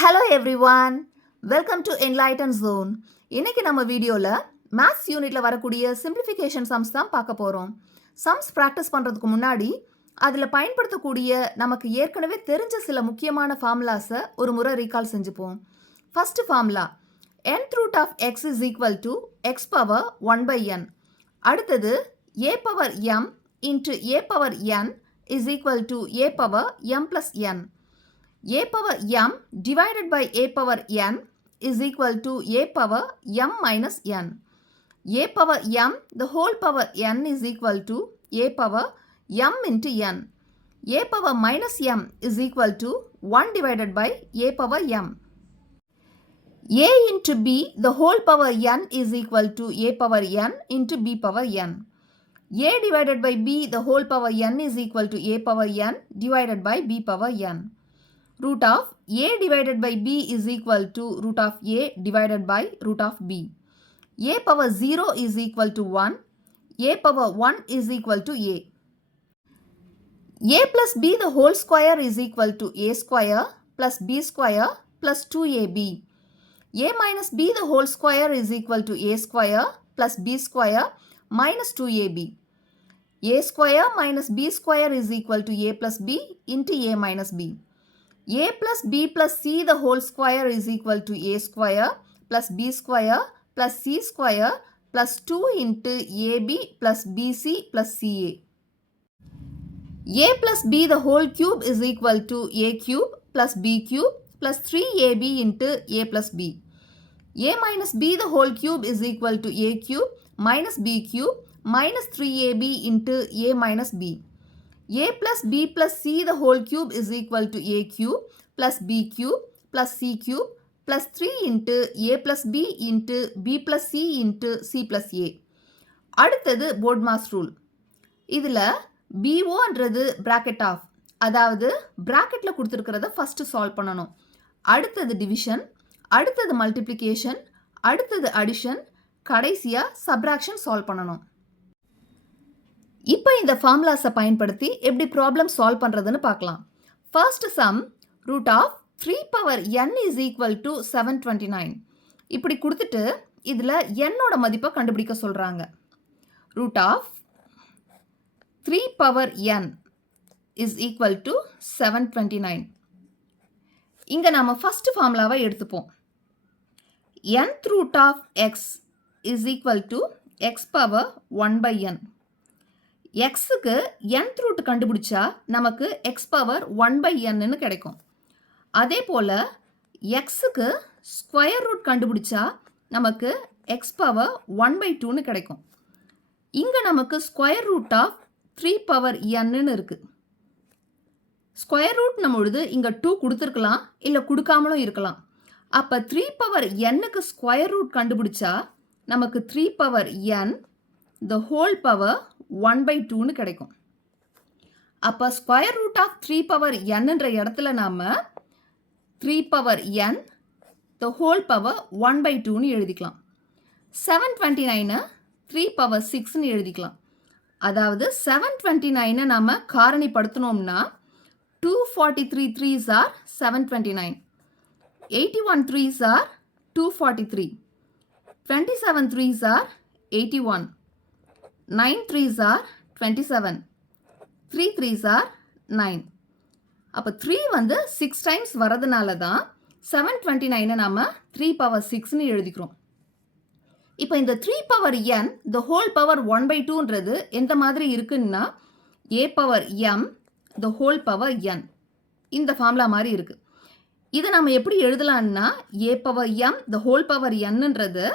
Hello everyone, welcome to Enlighten Zone. இன்னைக்கு நம்ம வீடியோவில் மேத்ஸ் யூனிட்டில் வரக்கூடிய சிம்பிளிஃபிகேஷன் சம்ஸ் தான் பார்க்க போகிறோம். சம்ஸ் ப்ராக்டிஸ் பண்ணுறதுக்கு முன்னாடி அதில் பயன்படுத்தக்கூடிய நமக்கு ஏற்கனவே தெரிஞ்ச சில முக்கியமான ஃபார்முலாஸை ஒரு முறை ரீகால் செஞ்சுப்போம். First formula nth root of x is equal to x power 1 by n. அடுத்தது a power m into a power n is equal to a power m plus n. a power m divided by a power n is equal to a power m minus n. a power m the whole power n is equal to a power m into n. a power minus m is equal to 1 divided by a power m. a into b the whole power n is equal to a power n into b power n. a divided by b the whole power n is equal to a power n divided by b power n. Root of a divided by b is equal to root of a divided by root of b. a power 0 is equal to 1. a power 1 is equal to a. a plus b the whole square is equal to a square plus b square plus 2ab. a minus b the whole square is equal to a square plus b square minus 2ab. a square minus b square is equal to a plus b into a minus b. a plus b plus c the whole square is equal to a square plus b square plus c square plus 2 into ab plus bc plus ca. a plus b the whole cube is equal to a cube plus b cube plus 3ab into a plus b. a minus b the whole cube is equal to a cube minus b cube minus 3ab into a minus b. a plus b plus c the whole cube is equal to a cube plus b cube plus c cube plus 3 into a plus b into b plus c into c plus a. அடுத்தது போட்மாஸ் rule. இதில் BOன்றது bracket of, அதாவது bracketல கொடுத்துருக்கிறத first solve பண்ணணும். அடுத்தது division, அடுத்தது multiplication, அடுத்தது addition, கடைசியாக subtraction solve பண்ணணும். இப்போ இந்த ஃபார்முலாஸை பயன்படுத்தி எப்படி ப்ராப்ளம் சால்வ் பண்ணுறதுன்னு பார்க்கலாம். First sum root of 3 power n is equal to 729. இப்படி கொடுத்துட்டு இதில் என்னோட மதிப்பை கண்டுபிடிக்க சொல்கிறாங்க. Root of 3 power n is equal to 729. இங்கே நாம் ஃபஸ்ட்டு ஃபார்முலாவை எடுத்துப்போம். nth root of x is equal to x power 1 by n. xக்கு nth root கண்டுபிடிச்சா நமக்கு x power 1 by nன்னு கிடைக்கும். அதே போல் xக்கு ஸ்கொயர் ரூட் கண்டுபிடிச்சா நமக்கு x power 1 by 2ன்னு கிடைக்கும். இங்கே நமக்கு ஸ்கொயர் ரூட் ஆஃப் 3 பவர் nன்னு இருக்குது. ஸ்கொயர் ரூட் நம்மளுது இங்கே 2 கொடுத்துருக்கலாம், இல்லை கொடுக்காமலும் இருக்கலாம். அப்போ 3 பவர் nக்கு ஸ்கொயர் ரூட் கண்டுபிடிச்சா நமக்கு 3 power n the whole power 1 by 2ன்னு கிடைக்கும். அப்போ ஸ்கொயர் ரூட் ஆஃப் 3 பவர் nன்ற இடத்துல நாம் 3 power n the whole power 1 by 2ன்னு எழுதிக்கலாம். 729 3 பவர் 6ன்னு எழுதிக்கலாம். அதாவது 729 நாம் காரணிப்படுத்தினோம்னா 243 3s are 729, 81 3s are 243, 27 3s are 81, 9 3s are 27, 3 3s are 9. அப்போ 3 வந்து 6 டைம்ஸ் வரதுனால தான் 729 நாம் 3 பவர் 6ன்னு எழுதிக்கிறோம். இப்போ இந்த 3 power n the whole power 1 by 2ன்றது எந்த மாதிரி இருக்குன்னா a power m the whole power n இந்த ஃபார்முலா மாதிரி இருக்குது. இதை நம்ம எப்படி எழுதலாம்னா a power m the whole power nன்றது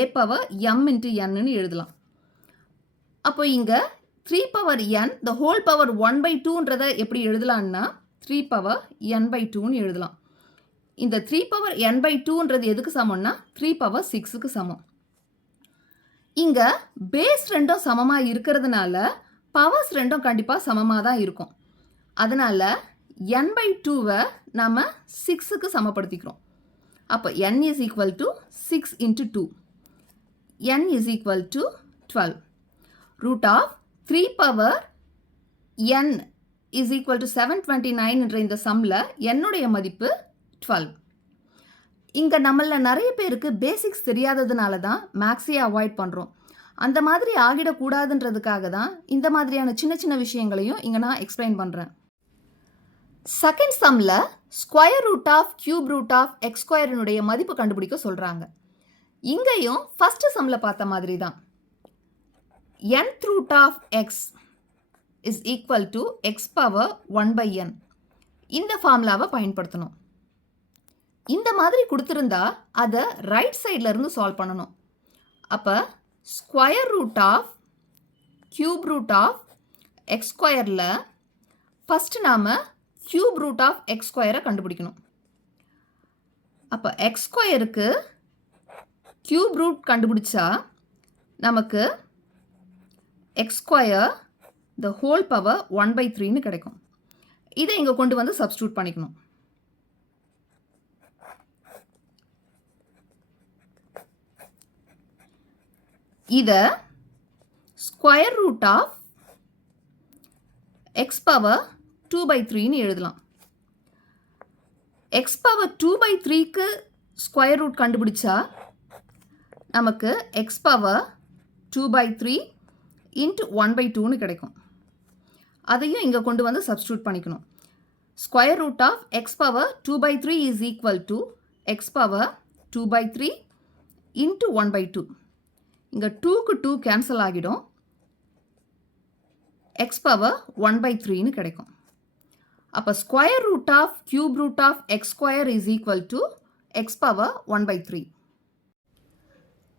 a power m into nன்னு எழுதலாம். அப்போ இங்கே 3 power n the whole power 1 by 2ன்றதை எப்படி எழுதலாம்னா 3 பவர் n by 2ன்னு எழுதலாம். இந்த 3 பவர் n by 2ன்றது எதுக்கு சமம்னா 3 பவர் 6க்கு சமம். இங்கே பேஸ் ரெண்டும் சமமாக இருக்கிறதுனால பவர்ஸ் ரெண்டும் கண்டிப்பாக சமமாக தான் இருக்கும். அதனால் n by 2வை நாம் 6க்கு சமப்படுத்திக்கிறோம். அப்போ n is equal to 6 into 2. n is equal to 12. root of 3 power n is equal to 729 என்ற இந்த சம்மில் என்னுடைய மதிப்பு 12. இங்க நம்மள நெறைய பேருக்கு பேசிக்ஸ் தெரியாததுனால தான் மேக்ஸையே அவாய்ட் பண்றோம். அந்த மாதிரி ஆகிடக்கூடாதுன்றதுக்காக தான் இந்த மாதிரியான சின்ன சின்ன விஷயங்களையும் இங்க நான் எக்ஸ்பிளைன் பண்றேன். செகண்ட் சம்ல square root of cube root of X ஸ்கொயரினுடைய மதிப்பு கண்டுபிடிக்க சொல்றாங்க. இங்கேயும் ஃபர்ஸ்ட் சம்ல பார்த்த மாதிரி தான். nth root of x is equal to x power 1 by n. இந்த ஃபார்முலாவை பயன்படுத்தணும். இந்த மாதிரி கொடுத்திருந்தா அதை ரைட் சைடில் இருந்து சால்வ் பண்ணணும். அப்போ square root of cube root of X ஸ்கொயரில் ஃபஸ்ட்டு நாம் கியூப் ரூட் ஆஃப் எக்ஸ் ஸ்கொயரை கண்டுபிடிக்கணும். அப்போ எக்ஸ் ஸ்கொயருக்கு கியூப் ரூட் கண்டுபிடிச்சா நமக்கு X square the whole power 1 by 3ன்னு கிடைக்கும். இதை இங்கே கொண்டு வந்து சப்ஸ்டியூட் பண்ணிக்கணும். இதை square root of X power 2 by 3ன்னு எழுதலாம். எக்ஸ் பவர் 2 by 3க்கு ஸ்கொயர் ரூட் கண்டுபிடிச்சா நமக்கு X power 2 by 3 into 1 by 2ன்னு கிடைக்கும். அதையும் இங்கே கொண்டு வந்து சப்ஸ்டியூட் பண்ணிக்கணும். Square root of X power 2 by 3 is equal to X power 2 by 3 into 1 by 2. இங்கே 2க்கு 2 கேன்சல் ஆகிடும். எக்ஸ் பவர் 1 by 3ன்னு கிடைக்கும். அப்போ square root of cube root of X square is equal to X power 1 by 3.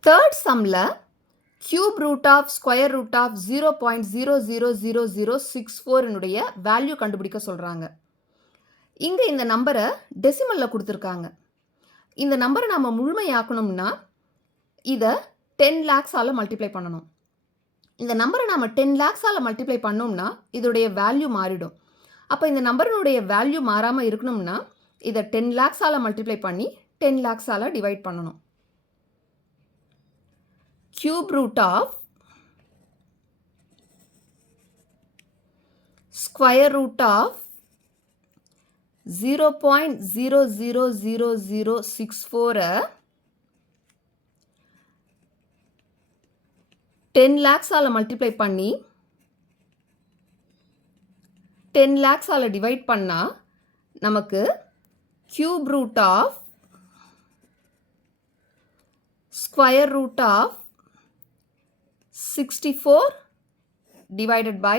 Third சம்மில் cube root of square root of 0.000064னுடைய value கண்டுபிடிக்க சொல்கிறாங்க. இங்கே இந்த நம்பரை டெசிமலில் கொடுத்துருக்காங்க. இந்த நம்பரை நம்ம முழுமையாக்கணும்னா இதை 10 lakhஸால் மல்டிப்ளை பண்ணணும். இந்த நம்பரை நாம் 10 lakhஸால் மல்டிப்ளை பண்ணோம்னா இதோடைய வேல்யூ மாறிடும். அப்போ இந்த நம்பரினுடைய வேல்யூ மாறாமல் இருக்கணும்னா இதை 10 lakhஸால் மல்டிப்ளை பண்ணி 10 lakhஸால் டிவைட் பண்ணணும். cube root of square root of 0.000064 10 lakhஸால் மல்டிப்ளை பண்ணி 10 lakhஸால் டிவைட் பண்ணால் நமக்கு cube root of square root of 64 divided by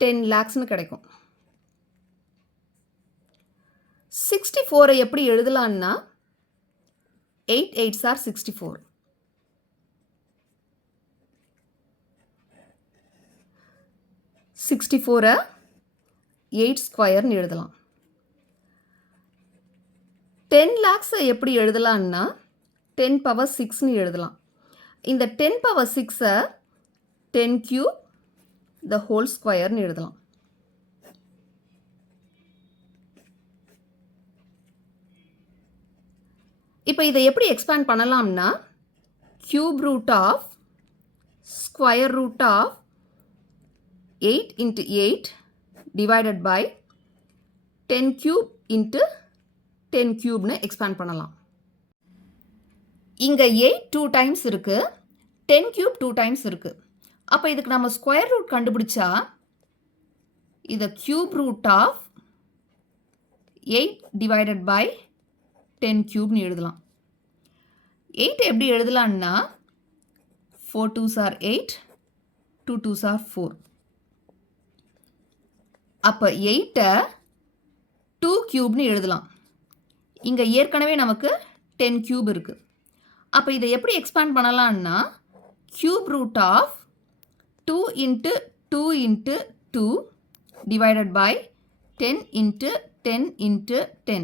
10 lakhsனு கிடைக்கும். 64 எப்படி எழுதலாம்னா 8 8s are 64. 64 8 ஸ்கொயர்னு எழுதலாம். 10 lakhs எப்படி எழுதலாம்னா 10 power 6ன்னு எழுதலாம். இந்த 10 power 6 10 cube the whole squareன்னு எழுதலாம். இப்போ இதை எப்படி எக்ஸ்பேண்ட் பண்ணலாம்னா cube root of square root of 8 into 8 divided by 10 cube into 10 cubeன்னு expand பண்ணலாம். இங்கே 8 2 times இருக்குது, 10 cube 2 times இருக்குது. அப்போ இதுக்கு நம்ம ஸ்கொயர் ரூட் கண்டுபிடிச்சா இதை cube root of 8 divided by 10 cubeன்னு எழுதலாம். 8 எப்படி எழுதலாம்னா 4 2s are 8, 2 2s are 4. அப்போ 8 2 cubeன்னு எழுதலாம். இங்கே ஏற்கனவே நமக்கு 10 cube இருக்குது. அப்போ இதை எப்படி எக்ஸ்பேண்ட் பண்ணலாம்னா cube root of 2 into 2 into 2 divided by 10 into 10 into 10.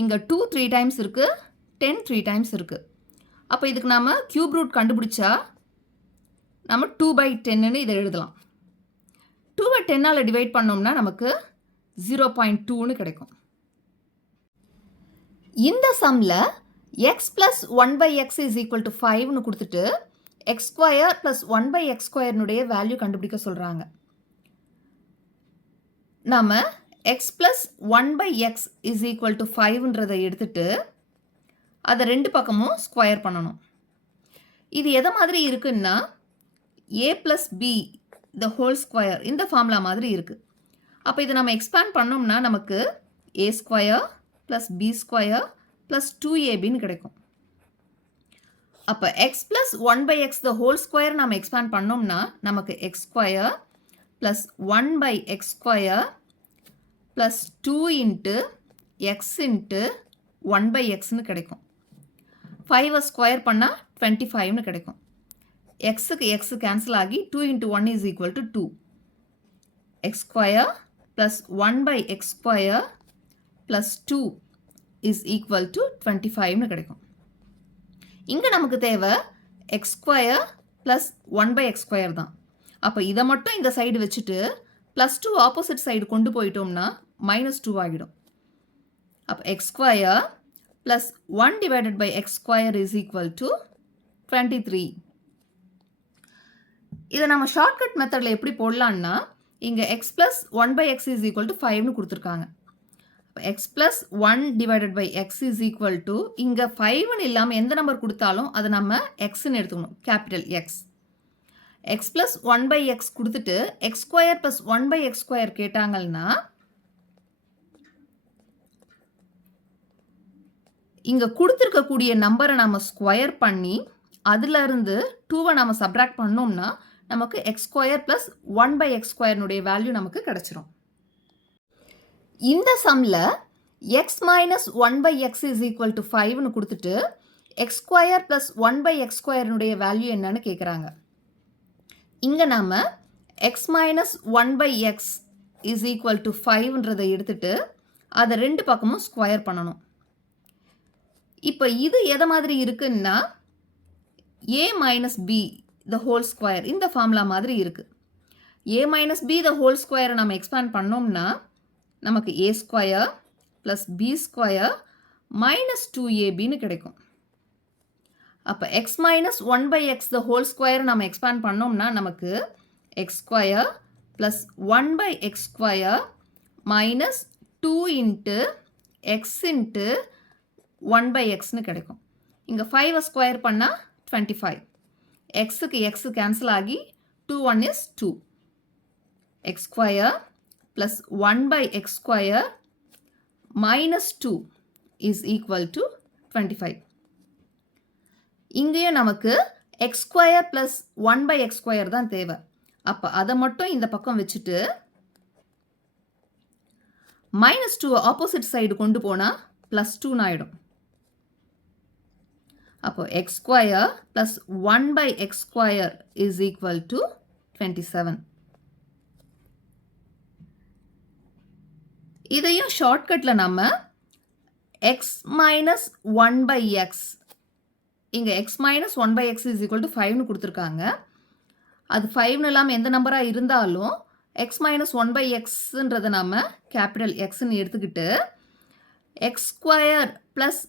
இங்கே 2 3 times இருக்குது, 10 3 times இருக்குது. அப்போ இதுக்கு நாம் cube root கண்டுபிடிச்சா நம்ம 2 by 10ன்னு இதை எழுதலாம். 2 by 10ஆல் டிவைட் பண்ணோம்னா நமக்கு 0.2ன்னு கிடைக்கும். இந்த சம்மில் x plus 1 by x is equal to 5ன்னு கொடுத்துட்டு x square plus 1 by x squareனுடைய value கண்டுபிடிக்க சொல்கிறாங்க. நாம் x plus 1 by x is equal to 5ன்றதை எடுத்துட்டு அதை ரெண்டு பக்கமும் ஸ்கொயர் பண்ணணும். இது எதை மாதிரி இருக்குன்னா a plus b the whole square இந்த ஃபார்முலா மாதிரி இருக்கு. அப்போ இதை நம்ம எக்ஸ்பேண்ட் பண்ணோம்னா நமக்கு a square plus b square plus 2abன்னு கிடைக்கும். அப்போ x plus 1 by x the whole square நம்ம எக்ஸ்பேண்ட் பண்ணோம்னா நமக்கு x square plus 1 by x square plus 2 into x into 1 by xன்னு கிடைக்கும். 5 ஸ்கொயர் பண்ணால் 25ன்னு கிடைக்கும். எக்ஸுக்கு எக்ஸு கேன்சல் ஆகி 2 into 1 is equal to 2. x square plus 1 by x square plus 2 is equal to 25ன்னு கிடைக்கும். இங்கே நமக்கு தேவை x square plus 1 by x square தான். அப்போ இதை மட்டும் இந்த சைடு வச்சுட்டு +2 ஆப்போசிட் சைடு கொண்டு போயிட்டோம்னா -2 ஆகிடும். அப்போ x square plus 1 divided by x square is equal to 23. இதை நம்ம ஷார்ட்கட் மெத்தடில் எப்படி போடலான்னா இங்கே x plus 1 by x is equal to 5ன்னு கொடுத்துருக்காங்க. x plus 1 divided by x is equal to இங்கே 5ன்னு இல்லாமல் எந்த நம்பர் கொடுத்தாலும் அதை நம்ம xன்னு எடுத்துக்கணும், capital x. x plus 1 by x கொடுத்துட்டு x square plus 1 by x square கேட்டாங்கன்னா இங்கே கொடுத்துருக்கக்கூடிய நம்பரை நம்ம ஸ்கொயர் பண்ணி அதிலிருந்து 2வை நம்ம சப்ராக்ட் பண்ணோம்னா நமக்கு X square plus 1 by x ஸ்கொயர்னுடைய வேல்யூ நமக்கு கிடச்சிரும். இந்த சம்மில் x minus 1 by x is equal to 5ன்னு கொடுத்துட்டு X square plus 1 by x ஸ்கொயர்னுடைய வேல்யூ என்னன்னு கேட்குறாங்க. இங்கே நாம் x minus 1 by x is equal to 5ன்றதை எடுத்துட்டு அதை ரெண்டு பக்கமும் ஸ்கொயர் பண்ணணும். இப்போ இது எதை மாதிரி இருக்குன்னா a minus b the whole square இந்த ஃபார்முலா மாதிரி இருக்குது. a minus b the whole ஸ்கொயரை நம்ம எக்ஸ்பேண்ட் பண்ணோம்னா நமக்கு a square plus b square minus 2abன்னு கிடைக்கும். அப்போ x minus 1 by x the whole ஸ்கொயரை நம்ம எக்ஸ்பேண்ட் பண்ணோம்னா நமக்கு x square plus 1 by x square minus 2 into x into 1 by xன்னு கிடைக்கும். இங்கே 5 ஸ்கொயர் பண்ணால் 25. எக்ஸுக்கு எக்ஸு கேன்சல் ஆகி 2 1 is 2. X square plus 1 by x square minus 2 is equal to 25. இங்கேயும் நமக்கு X square plus 1 by x square தான் தேவை. அப்போ அதை மட்டும் இந்த பக்கம் வச்சுட்டு -2 ஆப்போசிட் சைடு கொண்டு போனால் +2 ஆகிடும். அப்போ x square plus 1 by x square is equal to 27. இதையும் ஷார்ட்கட்டில் நம்ம எக்ஸ் மைனஸ் 1 by x இங்கே x minus 1 by x is equal to 5ன்னு கொடுத்துருக்காங்க. அது 5ன்னு இல்லாமல் எந்த நம்பராக இருந்தாலும் எக்ஸ் மைனஸ் 1 by xன்றதை நம்ம கேபிட்டல் எக்ஸ்ன்னு எடுத்துக்கிட்டு X square plus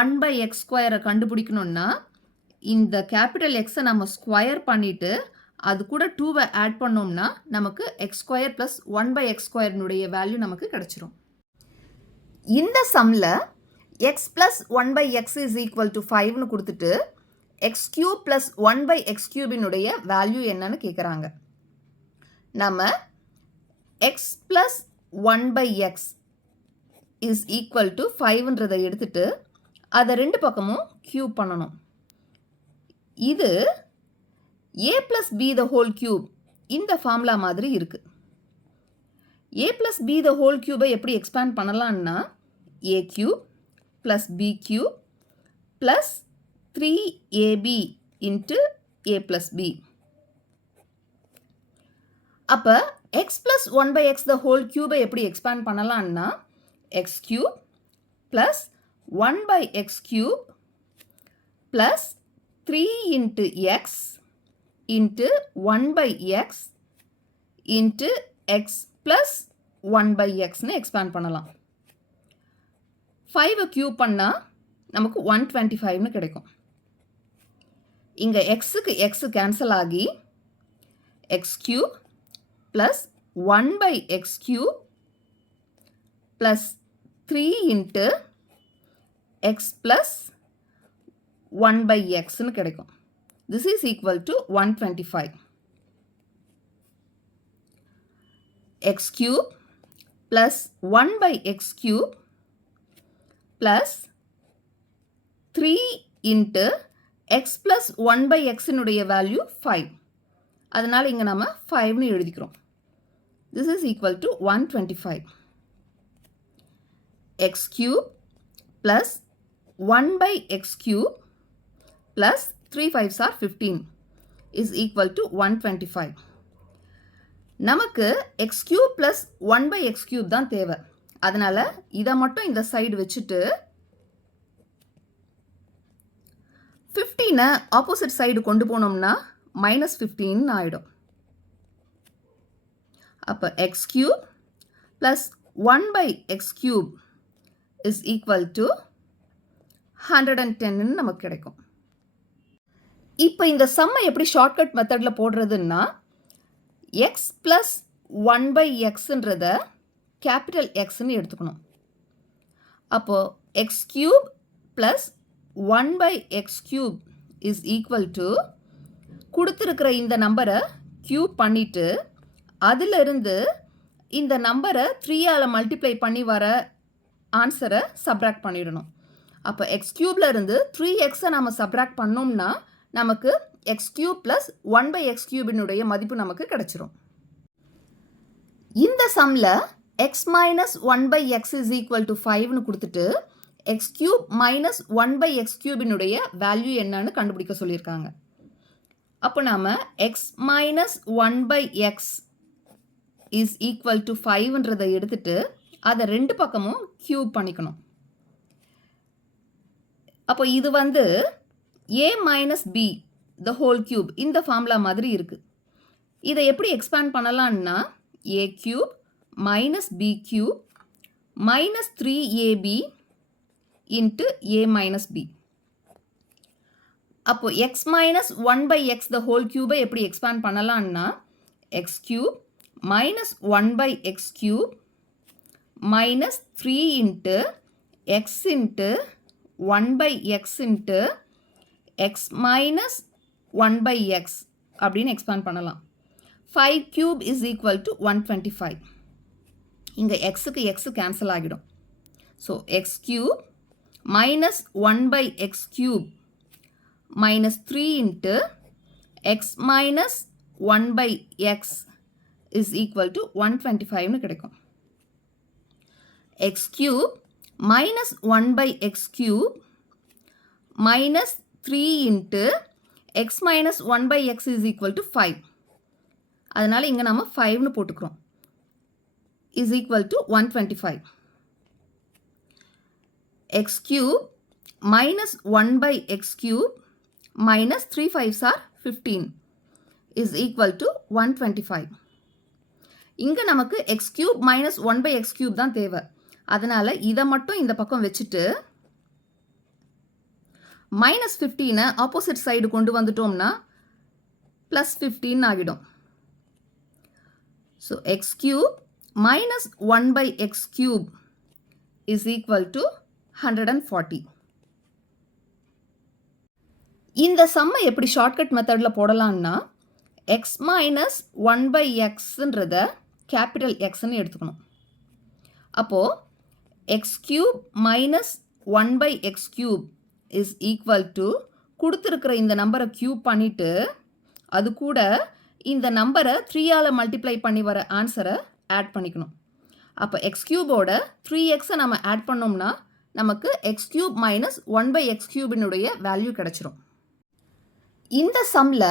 1 by x ஸ்கொயரை கண்டுபிடிக்கணும்னா இந்த கேபிட்டல் எக்ஸை நம்ம ஸ்கொயர் பண்ணிவிட்டு அது கூட 2வை ஆட் பண்ணோம்னா நமக்கு X square plus 1 by x ஸ்கொயர்னுடைய வேல்யூ நமக்கு கிடச்சிரும். இந்த சம்மில் x plus 1 by x is equal to 5ன்னு கொடுத்துட்டு x cube plus 1 by x கியூபினுடைய வேல்யூ என்னன்னு கேட்குறாங்க. நம்ம x plus 1 by x is equal to 5ன்றதை எடுத்துட்டு அதை ரெண்டு பக்கமும் கியூப் பண்ணணும். இது a plus b the whole cube இந்த ஃபார்முலா மாதிரி இருக்குது. a plus b the whole cube எப்படி எக்ஸ்பேண்ட் பண்ணலான்னா a cube plus b cube plus 3ab into a plus b. அப்போ x plus 1 by x the whole cube எப்படி expand பண்ணலான்னா x cube plus 1 by x cube plus 3 into x into 1 by x into x plus 1 by xன்னு expand பண்ணலாம். 5 cube பண்ணால் நமக்கு 125ன்னு கிடைக்கும். இங்கே எக்ஸுக்கு எக்ஸு கேன்சல் ஆகி x cube plus 1 by x cube plus 3 into x plus 1/xன்னு கிடைக்கும். This is equal to 125. x cube plus 1/x cube plus 3 into x plus 1/x இனுடைய வேல்யூ 5. அதனால இங்க நாம 5ன்னு எழுதிக்கிறோம். This is equal to 125. x cube plus 1/x cube plus 3 5s are 15 is equal to 125. நமக்கு x cube plus 1/x cube தான் தேவை. அதனால இதை மட்டும் இந்த சைடு வச்சுட்டு 15 ஆப்போசிட் சைடு கொண்டு போனோம்னா -15 ஆயிடும். அப்போ x cube plus 1/x cube is equal to 110 நமக்கு கிடைக்கும். இப்போ இந்த சம்மை எப்படி ஷார்ட்கட் மெத்தடில் போடுறதுன்னா x plus 1/xன்றத கேபிட்டல் எக்ஸ்ன்னு எடுத்துக்கணும். அப்போது x cube plus 1/x cube is equal to கொடுத்துருக்கிற இந்த நம்பரை க்யூப் பண்ணிவிட்டு அதிலிருந்து இந்த நம்பரை 3ஆல் மல்டிப்ளை பண்ணி வர ஆன்சரை சப்ராக்ட் பண்ணிடணும். அப்போ x cube இருந்து 3xை நம்ம சப்ராக்ட் பண்ணோம்னா நமக்கு x cube plus 1/x cubeனுடைய மதிப்பு நமக்கு கிடைச்சிரும். இந்த சம்ல x minus 1/x is equal to 5ன்னு கொடுத்துட்டு x cube minus 1/x cubeனுடைய வேல்யூ என்னன்னு கண்டுபிடிக்க சொல்லியிருக்காங்க. அப்போ நாம x minus 1/x is equal to 5ன்றதை எடுத்துட்டு அதை ரெண்டு பக்கமும் கியூப் பண்ணிக்கணும். அப்போ இது வந்து a minus b the whole cube இந்த ஃபார்முலா மாதிரி இருக்கு. இதை எப்படி எக்ஸ்பேண்ட் பண்ணலாம்னா a cube minus b cube minus 3ab into a minus b. அப்போ x minus 1/x the whole cube எப்படி எக்ஸ்பேண்ட் பண்ணலாம்னா x cube minus 1/x cube minus 3 into x into 1/x into x minus 1/x அப்படின்னு expand பண்ணலாம். 5 cube is equal to 125. இங்கே xக்கு x cancel ஆகிடும். So x cube minus 1/x cube minus 3 into x minus 1/x is equal to 125ன்னு கிடைக்கும். x cube minus 1/x cube minus 3 into x minus 1/x is equal to 5. அதனால இங்க நாம 5ன்னு போட்டுக்கிறோம். is equal to 125. x cube minus 1/x cube minus 3 5s are 15 is equal to 125. இங்க நமக்கு x cube minus 1/x cube தான் தேவை. அதனால இதை மட்டும் இந்த பக்கம் வச்சுட்டு -15 ஆப்போசிட் சைடு கொண்டு வந்துட்டோம்னா +15 ஆகிடும். So x cube minus 1/x cube is equal to 140. இந்த சம்மை எப்படி ஷார்ட்கட் மெத்தடில் போடலாம்னா x minus 1/xன்றத கேபிட்டல் எக்ஸ்ன்னு எடுத்துக்கணும். அப்போது x cube minus 1/x cube is equal to கொடுத்துருக்கிற இந்த நம்பரை க்யூப் பண்ணிவிட்டு அது கூட இந்த நம்பரை 3ஆல் மல்டிப்ளை பண்ணி வர ஆன்சரை ஆட் பண்ணிக்கணும். அப்போ எக்ஸ் கியூபோட 3xை நம்ம ஆட் பண்ணோம்னா நமக்கு எக்ஸ் கியூப் மைனஸ் 1/x கியூபினுடைய வேல்யூ கிடச்சிரும். இந்த சம்மில்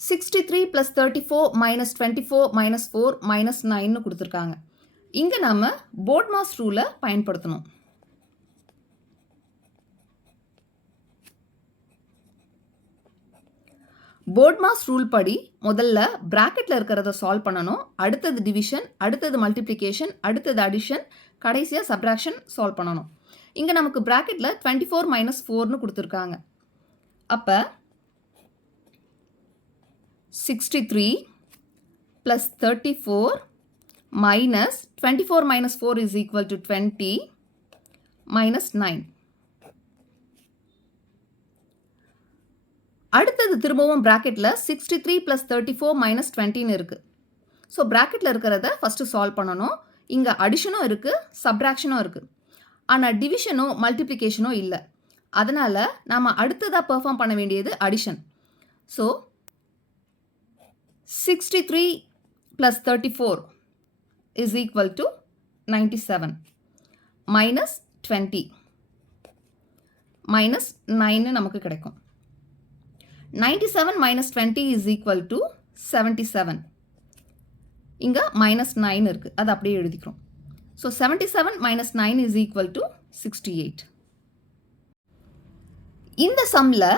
63 + 34 - 24 - 4 - 9ன்னு கொடுத்துருக்காங்க. இங்கே நம்ம போட்மாஸ் ரூலை பயன்படுத்தணும். போட்மாஸ் ரூல் படி முதல்ல பிராக்கெட்டில் இருக்கிறத சால்வ் பண்ணணும். அடுத்தது டிவிஷன், அடுத்தது மல்டிப்ளிகேஷன், அடுத்தது அடிஷன், கடைசியாக சப்ராக்ஷன் சால்வ் பண்ணணும். இங்கே நமக்கு பிராக்கெட்டில் 24 - 4ன்னு கொடுத்துருக்காங்க. அப்போ 63 + 34 minus 24 minus 4 is equal to 20 minus 9. அடுத்தது திரும்பவும் bracketல 63 plus 34 minus 20 இருக்கு. ஸோ bracketல இருக்கிறத ஃபஸ்ட்டு சால்வ் பண்ணணும். இங்கே அடிஷனும் இருக்குது, சப்ராக்ஷனும் இருக்குது. ஆனால் டிவிஷனோ மல்டிப்ளிகேஷனோ இல்லை. அதனால் நாம் அடுத்ததாக பெர்ஃபார்ம் பண்ண வேண்டியது addition. So 63 plus 34 is equal to 97 minus 20 minus 9 நமக்கு கிடைக்கும். 97 minus 20 is equal to 77. இங்கே minus 9 இருக்குது, அது அப்படியே எழுதிக்கிறோம். So 77 minus 9 is equal to 68. இந்த சம்மில்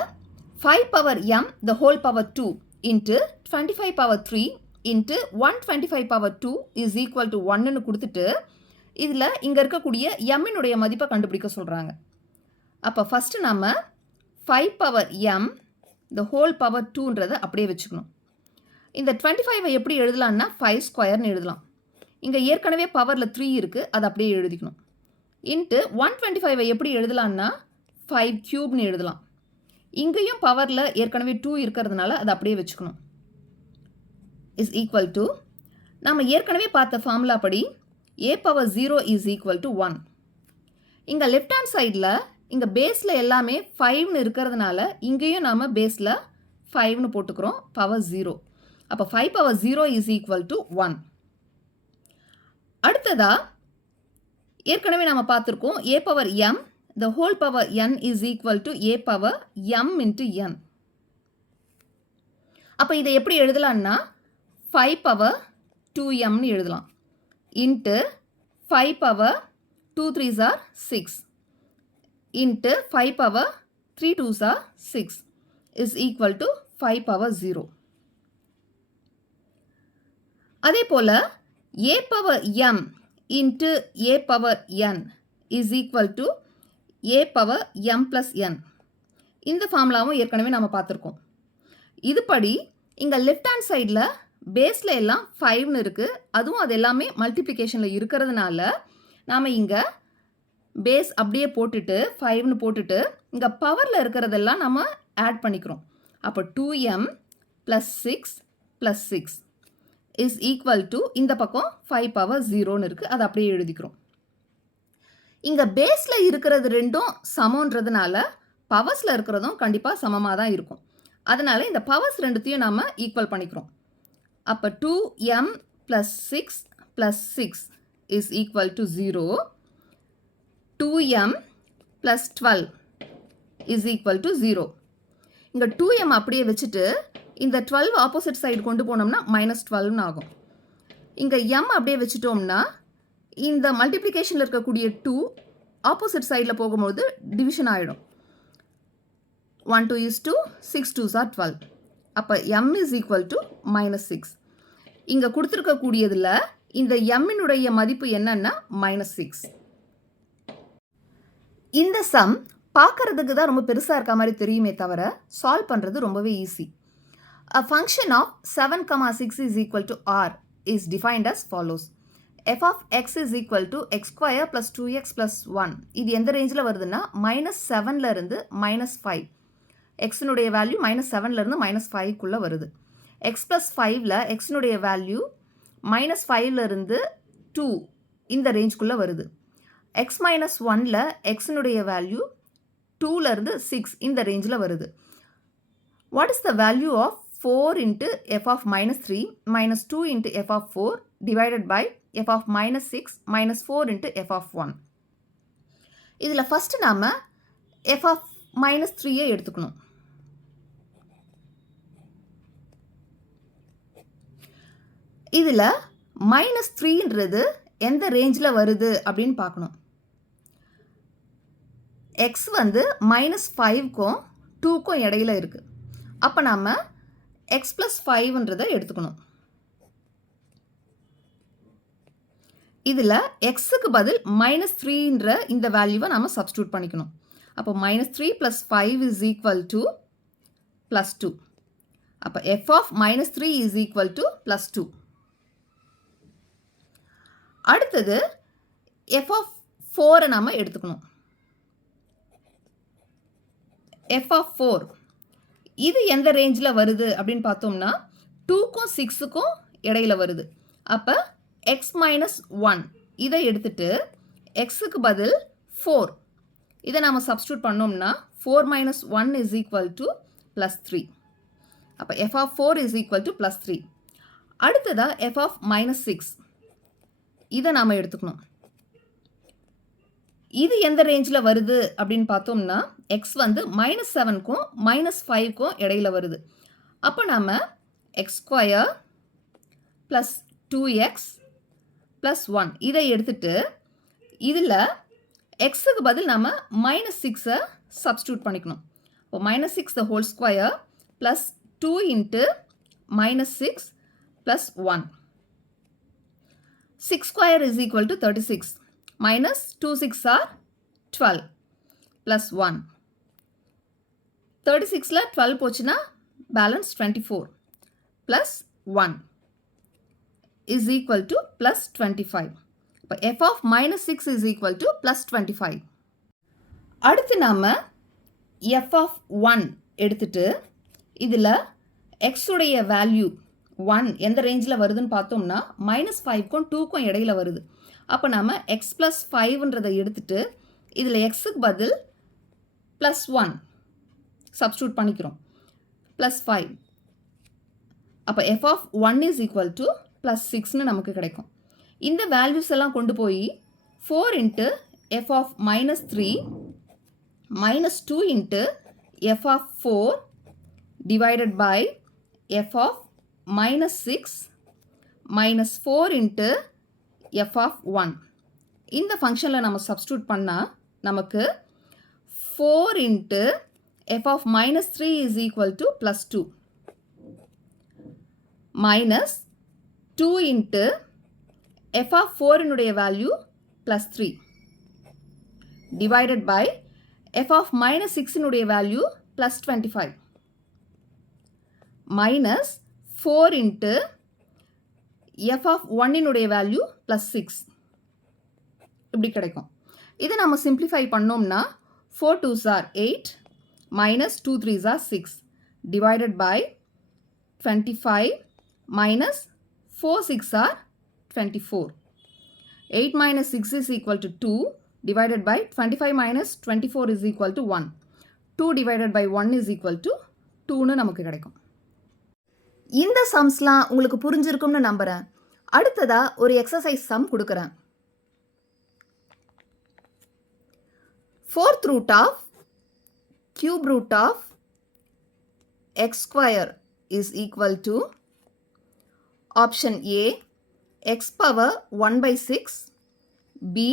5 power m the whole power 2 into 25 power 3 into 125 power 2 is equal to 1ன்னு கொடுத்துட்டு இதில் இங்கே இருக்கக்கூடிய எம்மினுடைய மதிப்பை கண்டுபிடிக்க சொல்கிறாங்க. அப்போ ஃபஸ்ட்டு நம்ம 5 power m the whole power 2ன்றதை அப்படியே வச்சுக்கணும். இந்த 25ஐ எப்படி எழுதலான்னா 5 ஸ்கொயர்னு எழுதலாம். இங்கே ஏற்கனவே பவரில் 3 இருக்குது, அது அப்படியே எழுதிக்கணும். இன்ட்டு 125ஐ எப்படி எழுதலான்னா 5 க்யூப்னு எழுதலாம். இங்கேயும் பவரில் ஏற்கனவே 2 இருக்கிறதுனால அதை அப்படியே வச்சுக்கணும். இஸ் ஈக்குவல் டு நம்ம ஏற்கனவே பார்த்த ஃபார்முலா படி a power 0 is equal to 1. இங்கே லெஃப்ட் ஹேண்ட் சைடில் இங்கே பேஸில் எல்லாமே 5ன்னு இருக்கிறதுனால இங்கேயும் நாம் பேஸில் 5ன்னு போட்டுக்கிறோம், பவர் 0. அப்போ 5 power 0 is equal to 1. அடுத்ததா ஏற்கனவே நாம் பார்த்துருக்கோம் a power m the whole power n is equal to a power m into n. அப்போ இதை எப்படி எழுதலான்னா 5 power 2mனு எழுதலாம். Into 5 power 2 3s are 6 into 5 power 3 2s are 6 is equal to 5 power 0. அதே போல் a power m into a power n is equal to a power m plus n. இந்த ஃபார்முலாவும் ஏற்கனவே நம்ம பார்த்துருக்கோம். இதுபடி இங்கே லெஃப்ட் ஹேண்ட் சைடில் பேஸில் எல்லாம் 5ன்னு இருக்குது, அதுவும் அது எல்லாமே மல்டிப்ளிகேஷனில் இருக்கிறதுனால நாம் இங்கே பேஸ் அப்படியே போட்டுட்டு 5ன்னு போட்டுட்டு இங்கே பவரில் இருக்கிறதெல்லாம் நம்ம ஆட் பண்ணிக்கிறோம். அப்போ 2m + 6 + 6 is equal to இந்த பக்கம் 5 power 0ன்னு இருக்குது, அதை அப்படியே எழுதிக்கிறோம். இங்கே பேஸில் இருக்கிறது ரெண்டும் சமன்றதுனால பவர்ஸில் இருக்கிறதும் கண்டிப்பாக சமமாக தான் இருக்கும். அதனால் இந்த பவர்ஸ் ரெண்டுத்தையும் நாம் ஈக்குவல் பண்ணிக்கிறோம். அப்போ 2m + 6 + 6 is equal to 0. 2m + 12 is equal to 0. இங்கே 2m அப்படியே வச்சுட்டு இந்த 12 ஆப்போசிட் சைடு கொண்டு போனோம்னா -12ன்னு ஆகும். இங்கே m அப்படியே வச்சுட்டோம்னா இந்த மல்டிப்ளிகேஷனில் இருக்கக்கூடிய 2 ஆப்போசிட் சைடில் போகும்போது டிவிஷன் ஆகிடும். 1 2 is 2, 6 2s are 12. அப்போ m is equal to -6. இங்கே கொடுத்துருக்கக்கூடியதில் இந்த mனுடைய மதிப்பு என்னன்னா -6. இந்த சம் பார்க்கறதுக்கு தான் ரொம்ப பெருசாக இருக்க மாதிரி தெரியுமே தவிர சால்வ் பண்ணுறது ரொம்பவே easy. A function of 7, 6 is equal to r is defined as follows. f of x is equal to x square plus 2x plus 1. இது எந்த ரேஞ்சில் வருதுன்னா -7ல இருந்து -5. எக்ஸினுடைய வேல்யூ -7ல இருந்து -5க்குள்ளே வருது. x plus 5ல எக்ஸினுடைய வேல்யூ -5ல இருந்து 2 இந்த ரேஞ்சுக்குள்ளே வருது. x - 1ல எக்ஸினுடைய வேல்யூ 2ல இருந்து 6 இந்த ரேஞ்சில் வருது. What is the value of 4 into f of -3 minus 2 into f of 4 divided by f of -6 minus 4 into f of 1? இதில் ஃபஸ்ட்டு நாம் f of -3ஐ எடுத்துக்கணும். இதில் -3ன்றது எந்த ரேஞ்சில் வருது அப்படின்னு பார்க்கணும். x வந்து -5க்கும் 2க்கும் இடையில இருக்குது. அப்போ நாம் x plus 5ன்றதை எடுத்துக்கணும். இதில் எக்ஸுக்கு பதில் -3ன்ற இந்த வேல்யூவை நாம் சப்ஸ்டியூட் பண்ணிக்கணும். அப்போ -3 + 5 is equal to +2. அப்போ f of -3 is equal to +2. அடுத்தது f of 4 நாம எடுத்துக்கணும். f of 4 இது எந்த ரேஞ்சில் வருது அப்படின்னு பார்த்தோம்னா 2க்கும் 6க்கும் இடையில வருது. அப்போ x minus 1 இதை எடுத்துட்டு xக்கு பதில் 4 இதை நாம் சப்ஸ்டியூட் பண்ணோம்னா 4 minus 1 is equal to plus 3. அப்போ f of 4 is equal to plus 3. அடுத்ததா f of minus 6 இதை நாம் எடுத்துக்கணும். இது எந்த ரேஞ்சில் வருது அப்படின்னு பார்த்தோம்னா x வந்து -7க்கும் -5க்கும் இடையில வருது. அப்போ நாம் x square plus 2x plus 1 இதை எடுத்துட்டு இதில் எக்ஸுக்கு பதில் நாம் -6 சப்ஸ்டியூட் பண்ணிக்கணும். இப்போ -6 the whole square plus 2 into -6 plus 1. 6 square is equal to 36. Minus 2 6 are 12 plus 1. 36ல 12 போச்சுன்னா balance 24 plus 1 is equal to plus 25. இப்போ f of minus 6 is equal to plus 25. அடுத்து நாம f of 1 எடுத்துட்டு இதில் x உடைய வேல்யூ 1 எந்த ரேஞ்சில் வருதுன்னு பார்த்தோம்னா -5க்கும் 2க்கும் இடையில வருது. அப்போ நாம் x plus 5ன்றதை எடுத்துட்டு இதில் xக்கு பதில் plus 1 சப்ஸ்டியூட் பண்ணிக்கிறோம். plus 5. அப்போ f of 1 is equal to plus 6ன்னு நமக்கு கிடைக்கும். இந்த வேல்யூஸ் எல்லாம் கொண்டு போய் 4 into f of minus 3 minus 2 into f of 4 divided by f of minus 6 minus 4 into f of 1. இந்த ஃபங்க்ஷனில் நம்ம சப்ஸ்டியூட் பண்ணால் நமக்கு 4 into f of minus 3 is equal to plus 2 minus 2 into f of 4 இனுடைய value plus 3 divided by f of minus 6 இனுடைய value plus 25 minus 4 into f of 1 இனுடைய value plus 6 இப்படி கிடைக்கும். இதை நம்ம சிம்பிளிஃபை பண்ணோம்னா 4 2s are 8 minus 2 3s are 6 divided by 25 minus 4 6 are 24. 8 minus 6 is equal to 2 divided by 25 minus 24 is equal to 1. 2 divided by 1 is equal to 2ன்னு நமக்கு கிடைக்கும். இந்த சம்ஸ்லாம் உங்களுக்கு புரிஞ்சிருக்கும்னு நம்புகிறேன். அடுத்ததா ஒரு எக்ஸசைஸ் சம் கொடுக்குறேன். 4th root of cube root of x square is equal to option A x power 1 by 6, B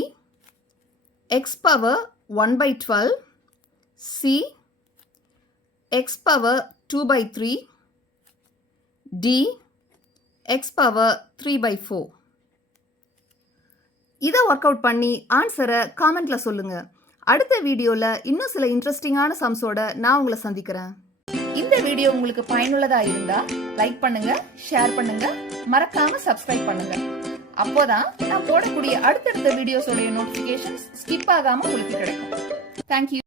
x power 1 by 12, C x power 2 by 3, D x power 3 by 4. இதை ஒர்க் அவுட் பண்ணி ஆன்சரை காமெண்ட்ல சொல்லுங்க. அடுத்த வீடியோவில் இன்னும் சில இன்ட்ரெஸ்டிங்கான சம்ஸோட நான் உங்களை சந்திக்கிறேன். இந்த வீடியோ உங்களுக்கு பயனுள்ளதா இருந்தா லைக் பண்ணுங்க, ஷேர் பண்ணுங்க, மறக்காம சப்ஸ்கிரைப் பண்ணுங்க. அப்போதான் நான் போடக்கூடிய அடுத்தடுத்த வீடியோஸோட நோட்டிஃபிகேஷன்ஸ் ஸ்கிப் ஆகாம உங்களுக்கு கிடைக்கும். தேங்க்யூ.